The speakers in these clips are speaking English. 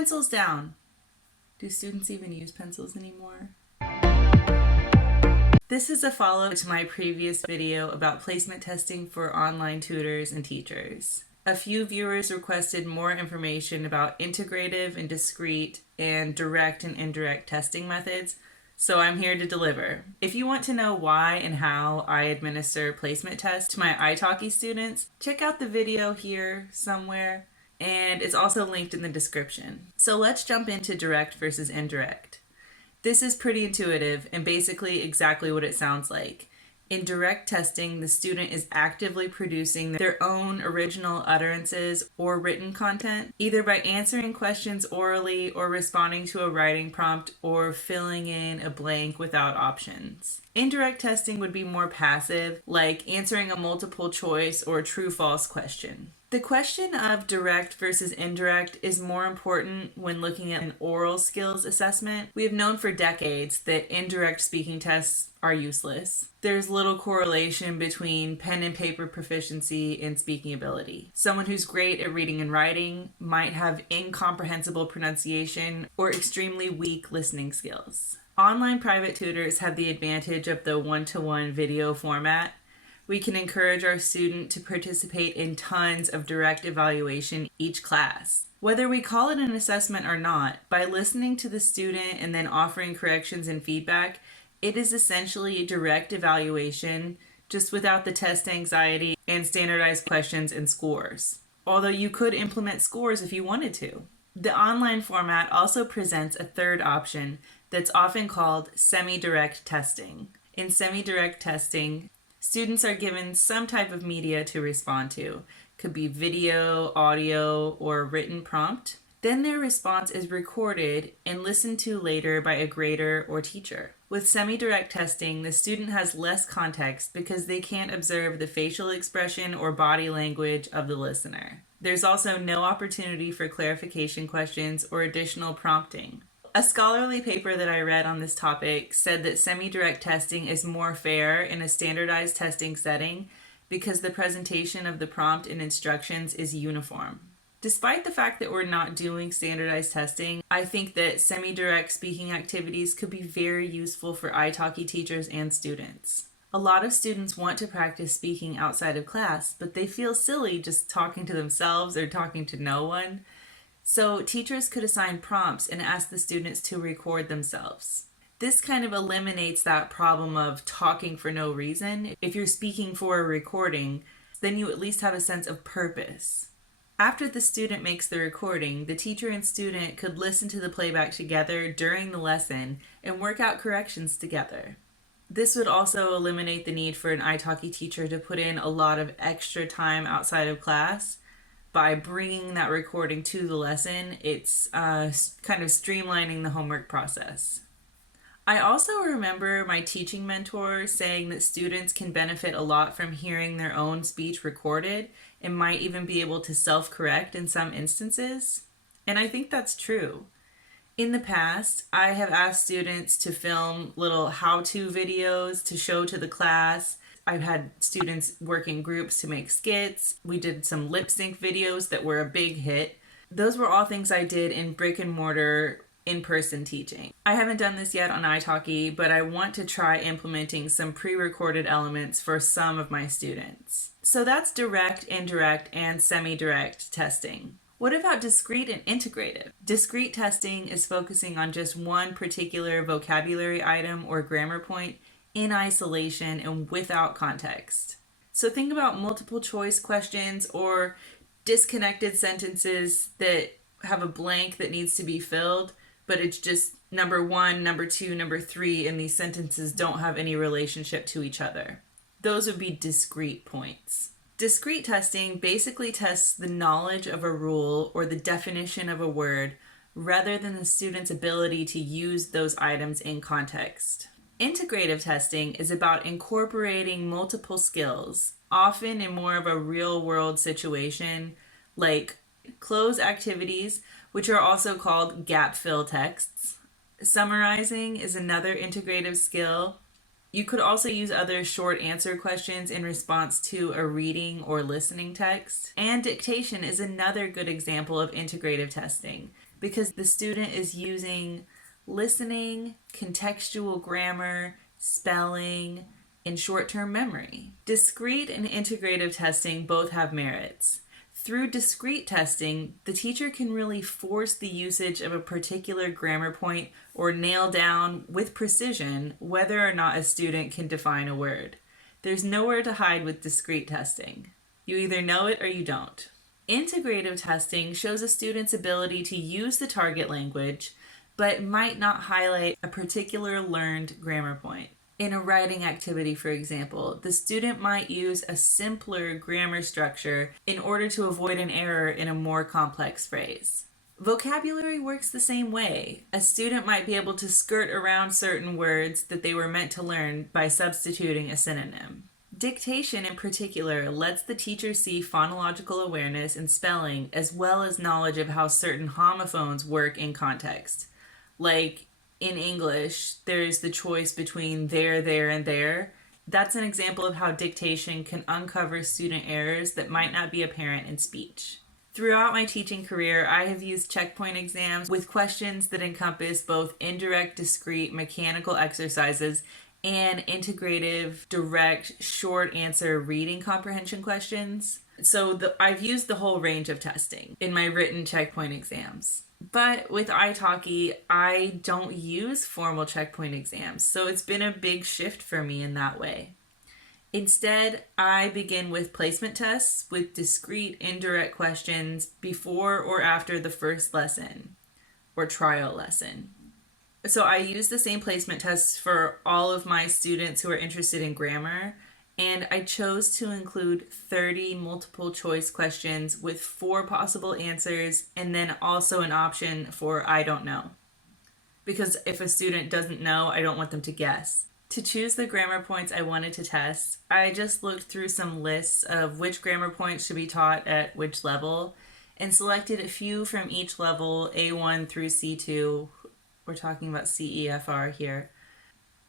Pencils down. Do students even use pencils anymore? This is a follow-up to my previous video about placement testing for online tutors and teachers. A few viewers requested more information about integrative and discrete and direct and indirect testing methods, so I'm here to deliver. If you want to know why and how I administer placement tests to my italki students, check out the video here somewhere, and it's also linked in the description. So let's jump into direct versus indirect. This is pretty intuitive and basically exactly what it sounds like. In direct testing, the student is actively producing their own original utterances or written content, either by answering questions orally or responding to a writing prompt or filling in a blank without options. Indirect testing would be more passive, like answering a multiple choice or true-false question. The question of direct versus indirect is more important when looking at an oral skills assessment. We have known for decades that indirect speaking tests are useless. There's little correlation between pen and paper proficiency and speaking ability. Someone who's great at reading and writing might have incomprehensible pronunciation or extremely weak listening skills. Online private tutors have the advantage of the one-to-one video format. We can encourage our student to participate in tons of direct evaluation each class. Whether we call it an assessment or not, by listening to the student and then offering corrections and feedback, it is essentially a direct evaluation, just without the test anxiety and standardized questions and scores. Although you could implement scores if you wanted to. The online format also presents a third option that's often called semi-direct testing. In semi-direct testing, students are given some type of media to respond to. Could be video, audio, or a written prompt. Then their response is recorded and listened to later by a grader or teacher. With semi-direct testing, the student has less context because they can't observe the facial expression or body language of the listener. There's also no opportunity for clarification questions or additional prompting. A scholarly paper that I read on this topic said that semi-direct testing is more fair in a standardized testing setting because the presentation of the prompt and instructions is uniform. Despite the fact that we're not doing standardized testing, I think that semi-direct speaking activities could be very useful for italki teachers and students. A lot of students want to practice speaking outside of class, but they feel silly just talking to themselves or talking to no one. So teachers could assign prompts and ask the students to record themselves. This kind of eliminates that problem of talking for no reason. If you're speaking for a recording, then you at least have a sense of purpose. After the student makes the recording, the teacher and student could listen to the playback together during the lesson and work out corrections together. This would also eliminate the need for an italki teacher to put in a lot of extra time outside of class. By bringing that recording to the lesson, it's kind of streamlining the homework process. I also remember my teaching mentor saying that students can benefit a lot from hearing their own speech recorded and might even be able to self-correct in some instances. And I think that's true. In the past, I have asked students to film little how-to videos to show to the class. I've had students work in groups to make skits. We did some lip sync videos that were a big hit. Those were all things I did in brick and mortar in-person teaching. I haven't done this yet on italki, but I want to try implementing some pre-recorded elements for some of my students. So that's direct, indirect, and semi-direct testing. What about discrete and integrative? Discrete testing is focusing on just one particular vocabulary item or grammar point in isolation and without context. So think about multiple choice questions or disconnected sentences that have a blank that needs to be filled, but it's just number 1, number 2, number 3, and these sentences don't have any relationship to each other. Those would be discrete points. Discrete testing basically tests the knowledge of a rule or the definition of a word rather than the student's ability to use those items in context. Integrative testing is about incorporating multiple skills, often in more of a real-world situation, like cloze activities, which are also called gap fill texts. Summarizing is another integrative skill. You could also use other short answer questions in response to a reading or listening text. And dictation is another good example of integrative testing. because the student is using listening, contextual grammar, spelling, and short-term memory. Discrete and integrative testing both have merits. Through discrete testing, the teacher can really force the usage of a particular grammar point or nail down with precision whether or not a student can define a word. There's nowhere to hide with discrete testing. You either know it or you don't. Integrative testing shows a student's ability to use the target language, but might not highlight a particular learned grammar point. In a writing activity, for example, the student might use a simpler grammar structure in order to avoid an error in a more complex phrase. Vocabulary works the same way. A student might be able to skirt around certain words that they were meant to learn by substituting a synonym. Dictation, in particular, lets the teacher see phonological awareness and spelling, as well as knowledge of how certain homophones work in context. Like, in English, there's the choice between there, and there. That's an example of how dictation can uncover student errors that might not be apparent in speech. Throughout my teaching career, I have used checkpoint exams with questions that encompass both indirect, discrete, mechanical exercises and integrative, direct, short answer reading comprehension questions. So I've used the whole range of testing in my written checkpoint exams. But with italki, I don't use formal checkpoint exams, so it's been a big shift for me in that way. Instead, I begin with placement tests with discrete, indirect questions before or after the first lesson or trial lesson. So I use the same placement tests for all of my students who are interested in grammar, and I chose to include 30 multiple choice questions with 4 possible answers and then also an option for I don't know. Because if a student doesn't know, I don't want them to guess. To choose the grammar points I wanted to test, I just looked through some lists of which grammar points should be taught at which level and selected a few from each level, A1 through C2. We're talking about CEFR here.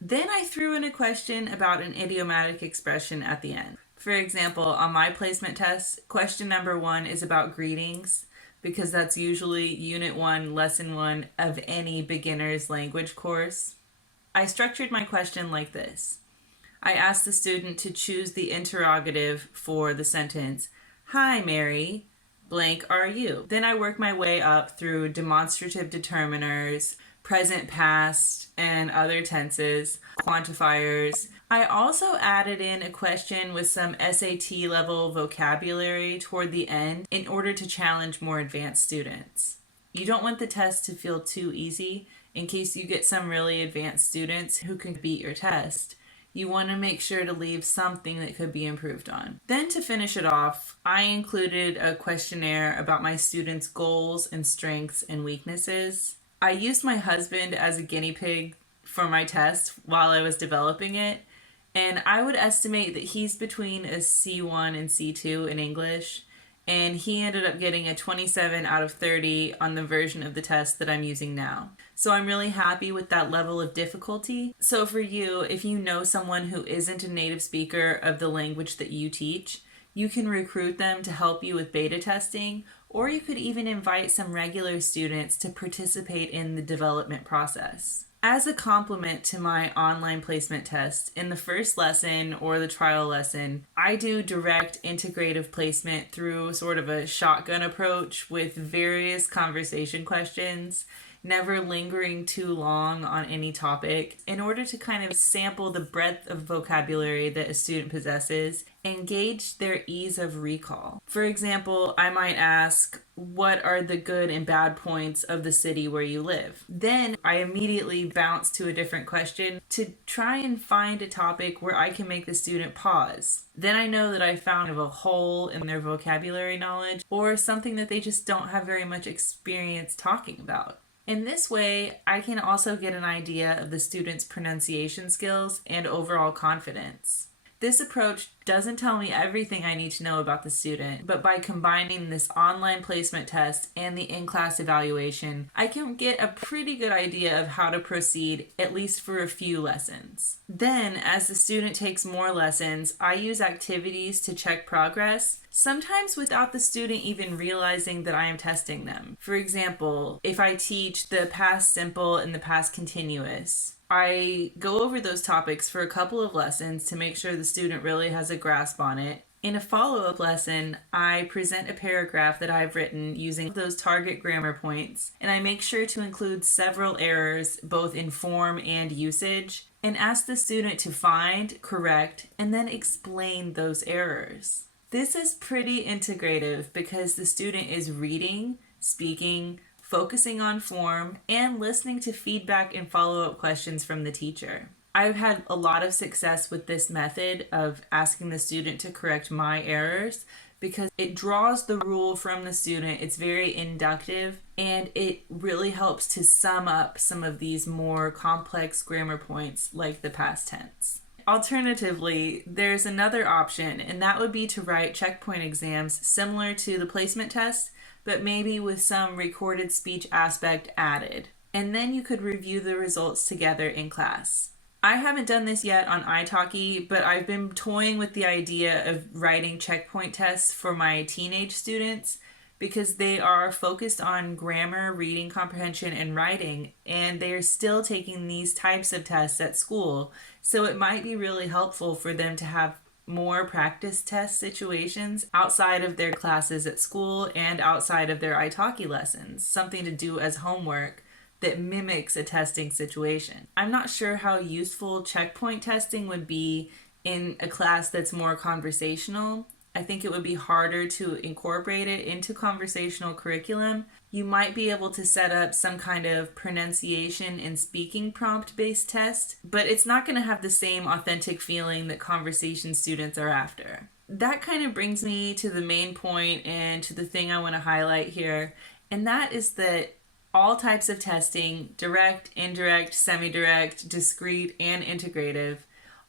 Then I threw in a question about an idiomatic expression at the end. For example, on my placement test, question number 1 is about greetings, because that's usually Unit 1, Lesson 1 of any beginner's language course. I structured my question like this. I asked the student to choose the interrogative for the sentence, "Hi, Mary, blank are you?" Then I work my way up through demonstrative determiners, present, past, and other tenses, quantifiers. I also added in a question with some SAT level vocabulary toward the end in order to challenge more advanced students. You don't want the test to feel too easy in case you get some really advanced students who can beat your test. You want to make sure to leave something that could be improved on. Then to finish it off, I included a questionnaire about my students' goals and strengths and weaknesses. I used my husband as a guinea pig for my test while I was developing it, and I would estimate that he's between a C1 and C2 in English, and he ended up getting a 27 out of 30 on the version of the test that I'm using now. So I'm really happy with that level of difficulty. So for you, if you know someone who isn't a native speaker of the language that you teach, you can recruit them to help you with beta testing, or you could even invite some regular students to participate in the development process. As a complement to my online placement test, in the first lesson or the trial lesson, I do direct integrative placement through sort of a shotgun approach with various conversation questions, never lingering too long on any topic, in order to kind of sample the breadth of vocabulary that a student possesses and gauge their ease of recall. For example, I might ask, what are the good and bad points of the city where you live? Then I immediately bounce to a different question to try and find a topic where I can make the student pause. Then I know that I found a hole in their vocabulary knowledge or something that they just don't have very much experience talking about. In this way, I can also get an idea of the student's pronunciation skills and overall confidence. This approach doesn't tell me everything I need to know about the student, but by combining this online placement test and the in-class evaluation, I can get a pretty good idea of how to proceed, at least for a few lessons. Then, as the student takes more lessons, I use activities to check progress, sometimes without the student even realizing that I am testing them. For example, if I teach the past simple and the past continuous, I go over those topics for a couple of lessons to make sure the student really has a grasp on it. In a follow-up lesson, I present a paragraph that I've written using those target grammar points, and I make sure to include several errors both in form and usage, and ask the student to find, correct, and then explain those errors. This is pretty integrative because the student is reading, speaking, focusing on form, and listening to feedback and follow-up questions from the teacher. I've had a lot of success with this method of asking the student to correct my errors because it draws the rule from the student. It's very inductive, and it really helps to sum up some of these more complex grammar points like the past tense. Alternatively, there's another option, and that would be to write checkpoint exams similar to the placement test, but maybe with some recorded speech aspect added. And then you could review the results together in class. I haven't done this yet on italki, but I've been toying with the idea of writing checkpoint tests for my teenage students because they are focused on grammar, reading comprehension, and writing, and they're still taking these types of tests at school. So it might be really helpful for them to have more practice test situations outside of their classes at school and outside of their italki lessons, something to do as homework that mimics a testing situation. I'm not sure how useful checkpoint testing would be in a class that's more conversational. I think it would be harder to incorporate it into conversational curriculum. You might be able to set up some kind of pronunciation and speaking prompt-based test, but it's not going to have the same authentic feeling that conversation students are after. That kind of brings me to the main point and to the thing I want to highlight here, and that is that all types of testing, direct, indirect, semidirect, discrete, and integrative,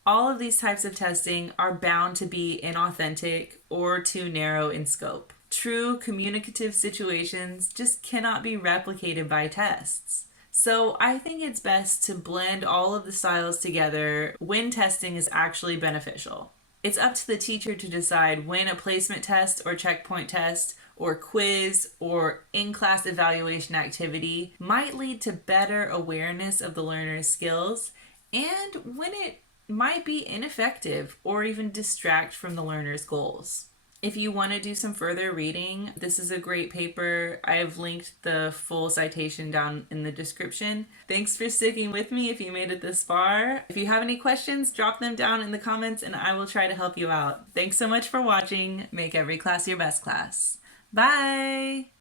all of these types of testing are bound to be inauthentic or too narrow in scope. True communicative situations just cannot be replicated by tests. So I think it's best to blend all of the styles together when testing is actually beneficial. It's up to the teacher to decide when a placement test or checkpoint test or quiz or in-class evaluation activity might lead to better awareness of the learner's skills and when it might be ineffective or even distract from the learner's goals. If you want to do some further reading, this is a great paper. I have linked the full citation down in the description. Thanks for sticking with me if you made it this far. If you have any questions, drop them down in the comments and I will try to help you out. Thanks so much for watching. Make every class your best class. Bye!